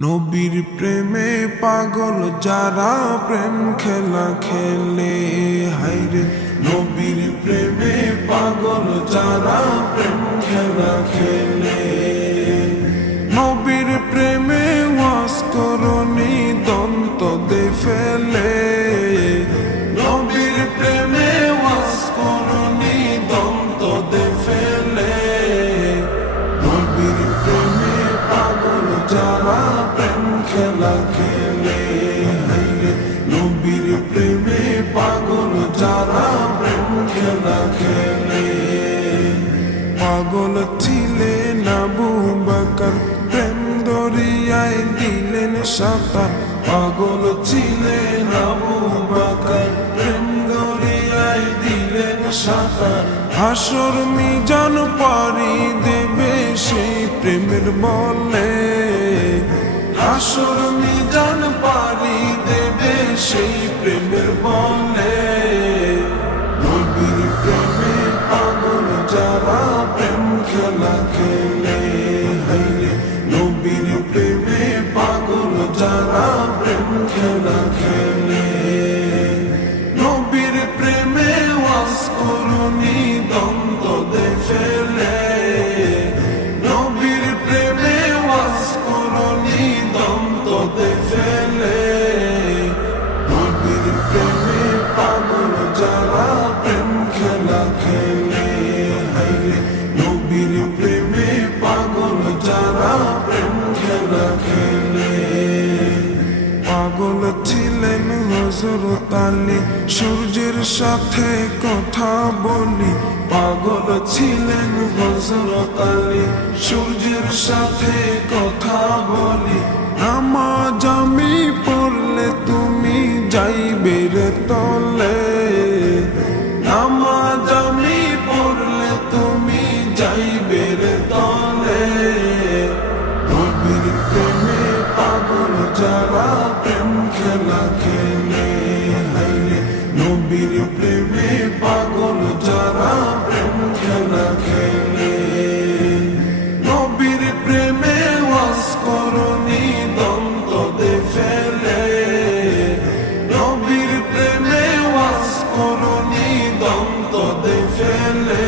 নবীর প্রেমে পাগল যারা প্রেম খেলা খেলে, হায়রে নবীর প্রেমে পাগল যারা প্রেম খেলা খেলে। নবীর প্রেমে ওয়াস করনি দন্ত দে ফেলে, নবীর প্রেমে ওয়াস করনি দন্ত দে ফেলে। নবীর প্রেমে পাগল যারা প্রেম খেলা খেলে, হায়রে নবীর প্রেমে পাগল যারা প্রেম খেলা খেলে। পাগল ছিলেন আবু বকর, প্রেম দরিয়ায় দিলেন সাঁতার। পাগল ছিলেন আবু বকর, প্রেম দরিয়ায় দিলেন সাঁতার। হাসর মিজান পারি দেবে সেই প্রেমের বলে, হাসর মিজান পারি দেবে সেই প্রেমের বলে। নবীর প্রেমে পাগল যারা প্রেম খেলা খেলে, হায়রে নবীর প্রেমে পাগল যারা প্রেম খেলা খেলে। নবীর প্রেমে ওয়াস করনি দন্ত দে ফেলে, নবীর প্রেমে ওয়াস করনি দন্ত দে ফেলে। নবীর প্রেমে পাগল যারা প্রেম খেলা খেলে, হায়রে নবীর প্রেমে পাগল যারা প্রেম খেলা খেলে। পাগল ছিলেন হযরত আলী, সূর্যের সাথে কথা বলি। পাগল ছিলেন হযরত আলী, সূর্যের সাথে কথা বলি। নামাজ আমি পড়লে তুমি যাইবে রে তলে, নামাজ আমি পড়লে তুমি যাইবে রে তলে। নবীর প্রেমে পাগল যারা প্রেম খেলা খেলে, হায়রে নবীর প্রেমে পাগল যারা প্রেম খেলা খেলে। নবীর প্রেমে ওয়াস করনি দন্ত দে ফেলে, নবীর প্রেমে ওয়াস করনি দন্ত দে ফেলে।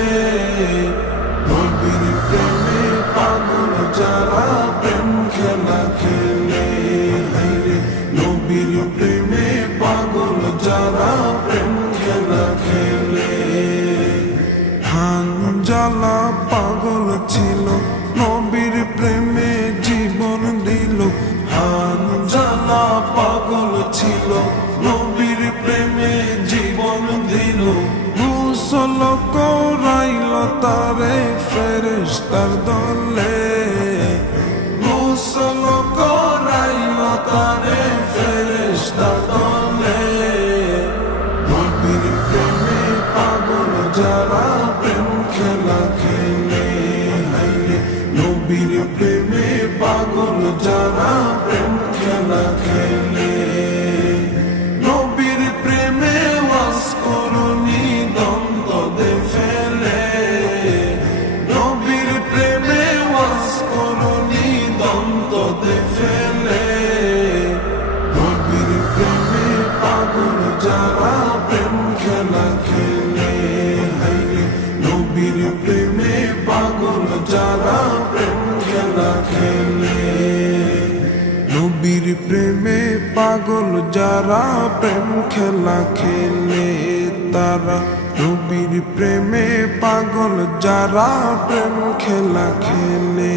নবীর প্রেমে পাগল যারা প্রেম খেলা খেলে, হায়রে নবীর প্রেমে পাগল যারা প্রেম খেলা খেলে। হানজালা পাগল ছিল, নবীর প্রেমে জীবন দিল। হানজালা পাগল ছিল, নবীর প্রেমে জীবন দিল। গোসল করাইল তারে ফেরেশতার দলে, গোসল করাইল তারে ফেরেশতার দলে। নবীর প্রেমে পাগল যারা প্রেম খেলা খেলে, হায়রে নবীর প্রেমে পাগল যারা প্রেম খেলা খেলে। নবীর প্রেমে ওয়াস করনি দন্ত দে ফেলে, নবীর প্রেমে ওয়াস করনি দন্ত দে ফেলে। নবীর প্রেমে পাগল যারা প্রেম খেলা খেলে, হায়রে নবীর প্রেমে পাগল যারা প্রেম খেলা খেলে। নবীর প্রেমে পাগল যারা প্রেম খেলা খেলে, তারা নবীর প্রেমে পাগল যারা প্রেম খেলা খেলে।